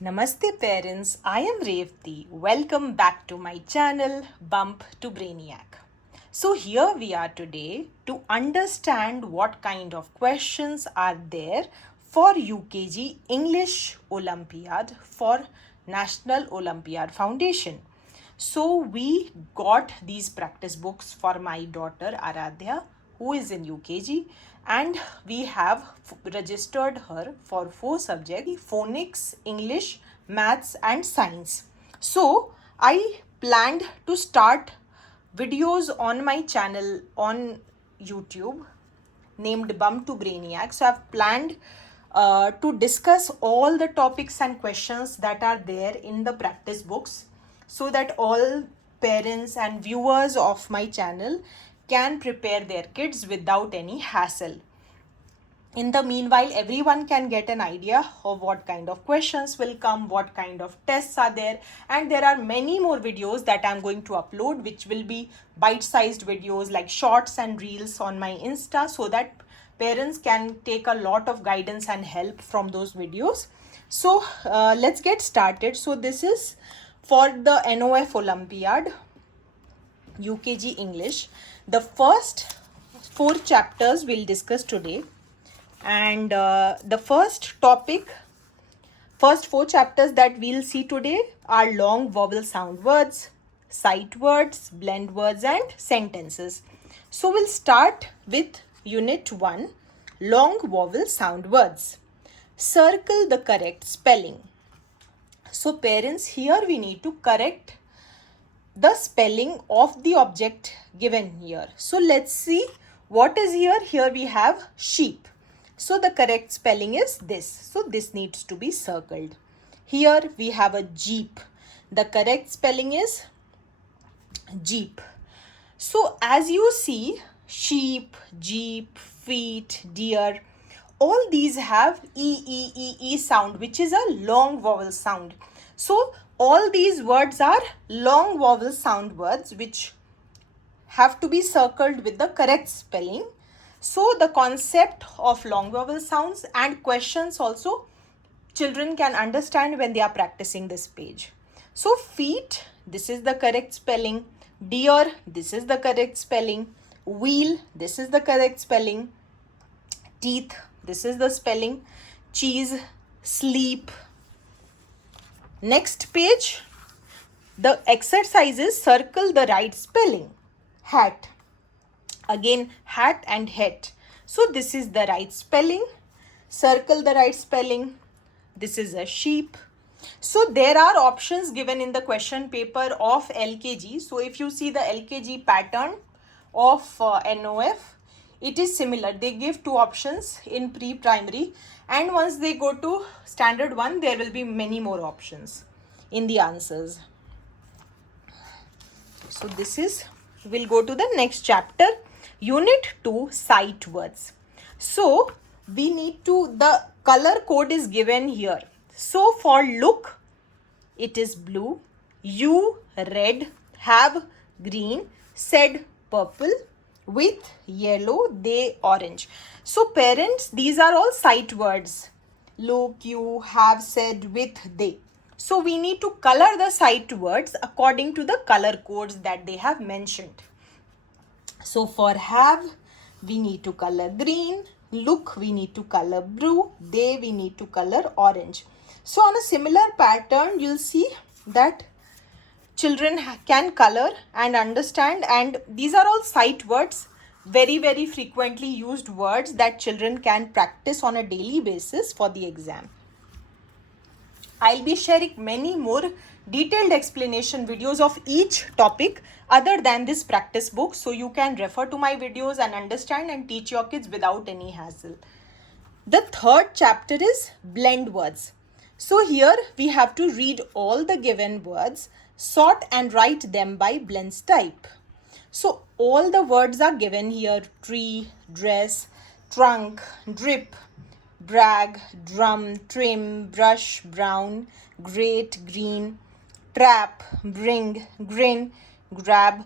Namaste parents, I am Revati. Welcome back to my channel Bump to Brainiac. So here we are today to understand what kind of questions are there for UKG English Olympiad for National Olympiad Foundation. So we got these practice books for my daughter Aradhya who is in UKG, and we have registered her for 4 subjects: phonics, English, maths and science. So I planned to start videos on my channel on YouTube named Bump to Brainiac. So I've planned to discuss all the topics and questions that are there in the practice books so that all parents and viewers of my channel can prepare their kids without any hassle. In the meanwhile, everyone can get an idea of what kind of questions will come, what kind of tests are there, and there are many more videos that I'm going to upload, which will be bite-sized videos like shorts and reels on my Insta, so that parents can take a lot of guidance and help from those videos. So let's get started. So this is for the NOF Olympiad UKG English. The first 4 chapters we'll discuss today, and the first 4 chapters that we'll see today are long vowel sound words, sight words, blend words and sentences. So we'll start with unit 1, long vowel sound words. Circle the correct spelling. So parents, here we need to correct the spelling of the object given here. So let's see what is here. Here we have sheep. So the correct spelling is this. So this needs to be circled. Here we have a jeep. The correct spelling is jeep. So as you see, sheep, jeep, feet, deer, all these have E sound, which is a long vowel sound. So all these words are long vowel sound words which have to be circled with the correct spelling. So the concept of long vowel sounds and questions also children can understand when they are practicing this page. So feet, this is the correct spelling. Deer, this is the correct spelling. Wheel, this is the correct spelling. Teeth, this is the spelling. Cheese, sleep. Next page, the exercises circle the right spelling. Hat. Again, hat and het. So this is the right spelling. Circle the right spelling. This is a sheep. So there are options given in the question paper of LKG. So if you see the LKG pattern of NOF, it is similar. They give 2 options in pre-primary, and once they go to standard 1, there will be many more options in the answers. So this is, we'll go to the next chapter. Unit 2, sight words. So we need to, the color code is given here. So for look, it is blue, you red, have green, said purple, with yellow, they orange. So parents, these are all sight words. Look, you, have, said, with, they. So we need to color the sight words according to the color codes that they have mentioned. So for have, we need to color green. Look, we need to color blue. They, we need to color orange. So on a similar pattern, you'll see that children can color and understand, and these are all sight words, very frequently used words that children can practice on a daily basis for the exam. I'll be sharing many more detailed explanation videos of each topic other than this practice book, so you can refer to my videos and understand and teach your kids without any hassle. The third chapter is blend words. So here we have to read all the given words, sort and write them by blends type. So all the words are given here: tree, dress, trunk, drip, brag, drum, trim, brush, brown, great, green, trap, bring, grin, grab,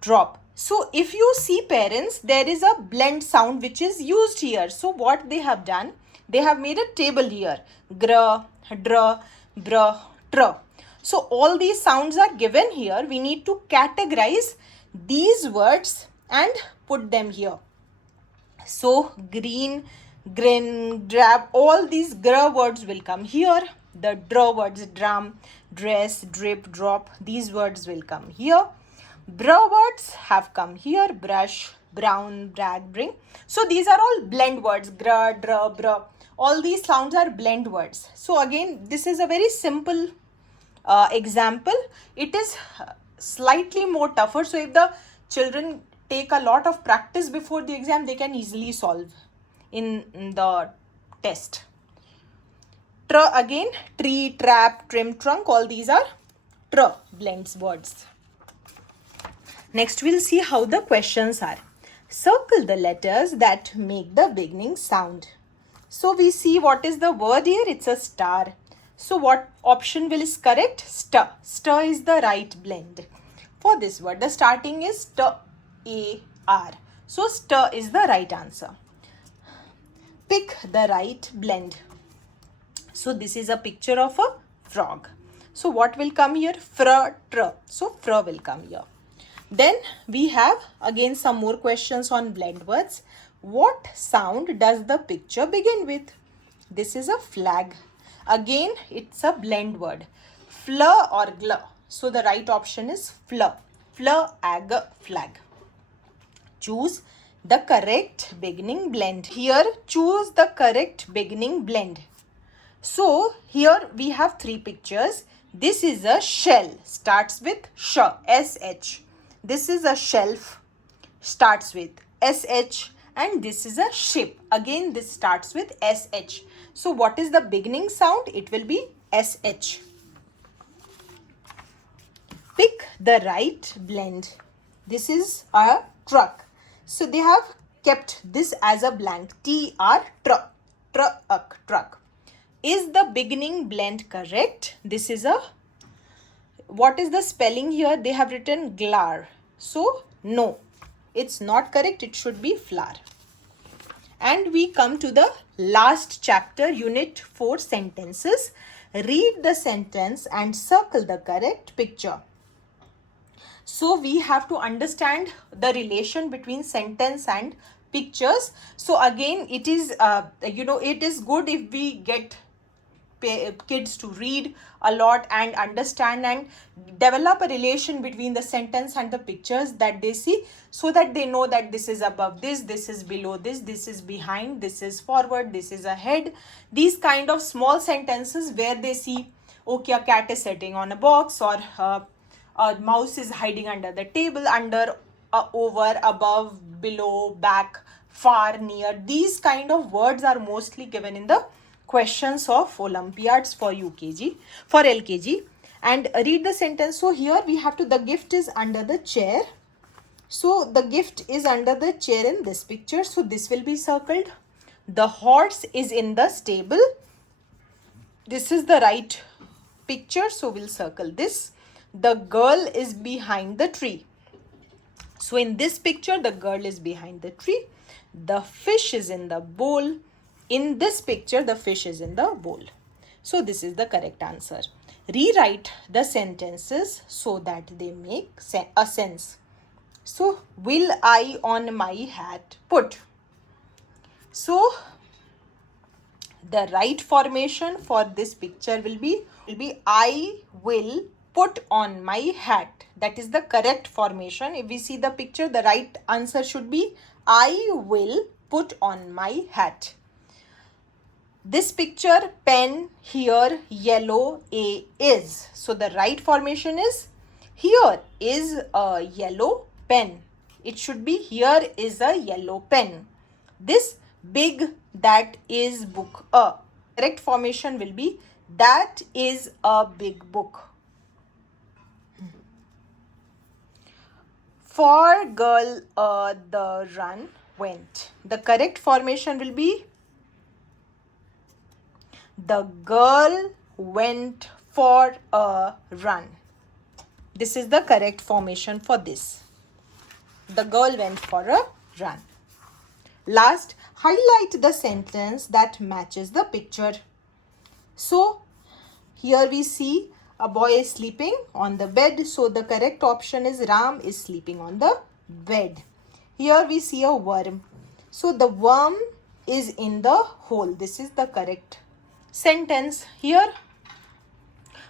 drop. So if you see parents, there is a blend sound which is used here. So what they have done, they have made a table here: gr, dr, br, tr. So all these sounds are given here. We need to categorize these words and put them here. So green, grin, drab, all these gr words will come here. The dr words, drum, dress, drip, drop, these words will come here. Br words have come here. Brush, brown, brag, bring. So these are all blend words. Gr, dr, br. All these sounds are blend words. So again, this is a very simple example. It is slightly more tougher. So if the children take a lot of practice before the exam, they can easily solve in the test. Tr again, tree, trap, trim, trunk, all these are tr blends words. Next we'll see how the questions are. Circle the letters that make the beginning sound. So we see what is the word here. It's a star. So what option will is correct? St. St is the right blend for this word. The starting is st, a, r. So st is the right answer. Pick the right blend. So this is a picture of a frog. So what will come here? Fr, tr. So fr will come here. Then we have again some more questions on blend words. What sound does the picture begin with? This is a flag. Again, it's a blend word. Fl or gl. So the right option is fl. Fl, ag, flag. Choose the correct beginning blend. Here, choose the correct beginning blend. So here we have three pictures. This is a shell. Starts with sh, sh. This is a shelf. Starts with sh. And this is a ship. Again, this starts with sh. So what is the beginning sound? It will be sh. Pick the right blend. This is a truck. So they have kept this as a blank. T-R, truck. Truck. Is the beginning blend correct? This is a, what is the spelling here? They have written glar. So no, it's not correct. It should be flower. And we come to the last chapter, unit 4, sentences. Read the sentence and circle the correct picture. So we have to understand the relation between sentence and pictures. So again, it is it is good if we get kids to read a lot and understand and develop a relation between the sentence and the pictures that they see, so that they know that this is above this is below this is behind, this is forward, this is ahead. These kind of small sentences where they see, okay, a cat is sitting on a box, or a mouse is hiding under the table, under, over, above, below, back, far, near. These kind of words are mostly given in the questions of Olympiads for UKG, for LKG. And read the sentence. So here we have to, the gift is under the chair. So the gift is under the chair in this picture. So this will be circled. The horse is in the stable. This is the right picture. So we'll circle this. The girl is behind the tree. So in this picture, the girl is behind the tree. The fish is in the bowl. In this picture, the fish is in the bowl. So this is the correct answer. Rewrite the sentences so that they make a sense. So, will I on my hat put? So, the right formation for this picture will be I will put on my hat. That is the correct formation. If we see the picture, the right answer should be I will put on my hat. This picture, pen, here, yellow, A is. So the right formation is, here is a yellow pen. It should be, here is a yellow pen. This big, that is book. Correct formation will be, that is a big book. For girl, the run went. The correct formation will be, the girl went for a run. This is the correct formation for this. The girl went for a run. Last, highlight the sentence that matches the picture. So, Here we see a boy is sleeping on the bed. So the correct option is Ram is sleeping on the bed. Here we see a worm. So the worm is in the hole. This is the correct sentence. Here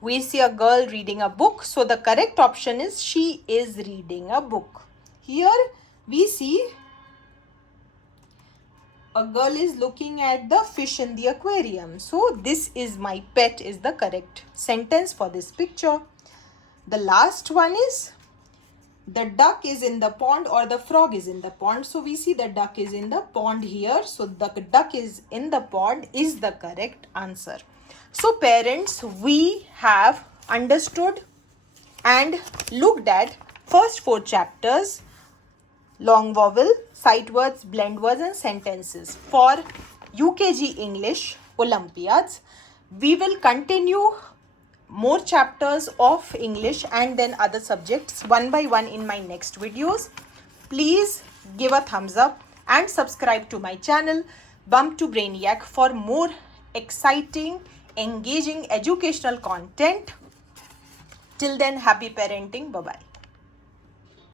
we see a girl reading a book. So the correct option is she is reading a book. Here we see a girl is looking at the fish in the aquarium. So this is my pet is the correct sentence for this picture. The last one is the duck is in the pond or the frog is in the pond. So we see the duck is in the pond here. So the duck is in the pond is the correct answer. So parents, we have understood and looked at first 4 chapters: long vowel, sight words, blend words and sentences for UKG English Olympiads. We will continue more chapters of English and then other subjects one by one in my next videos. Please give a thumbs up and subscribe to my channel Bump to Brainiac for more exciting, engaging educational content. Till then, happy parenting. Bye-bye.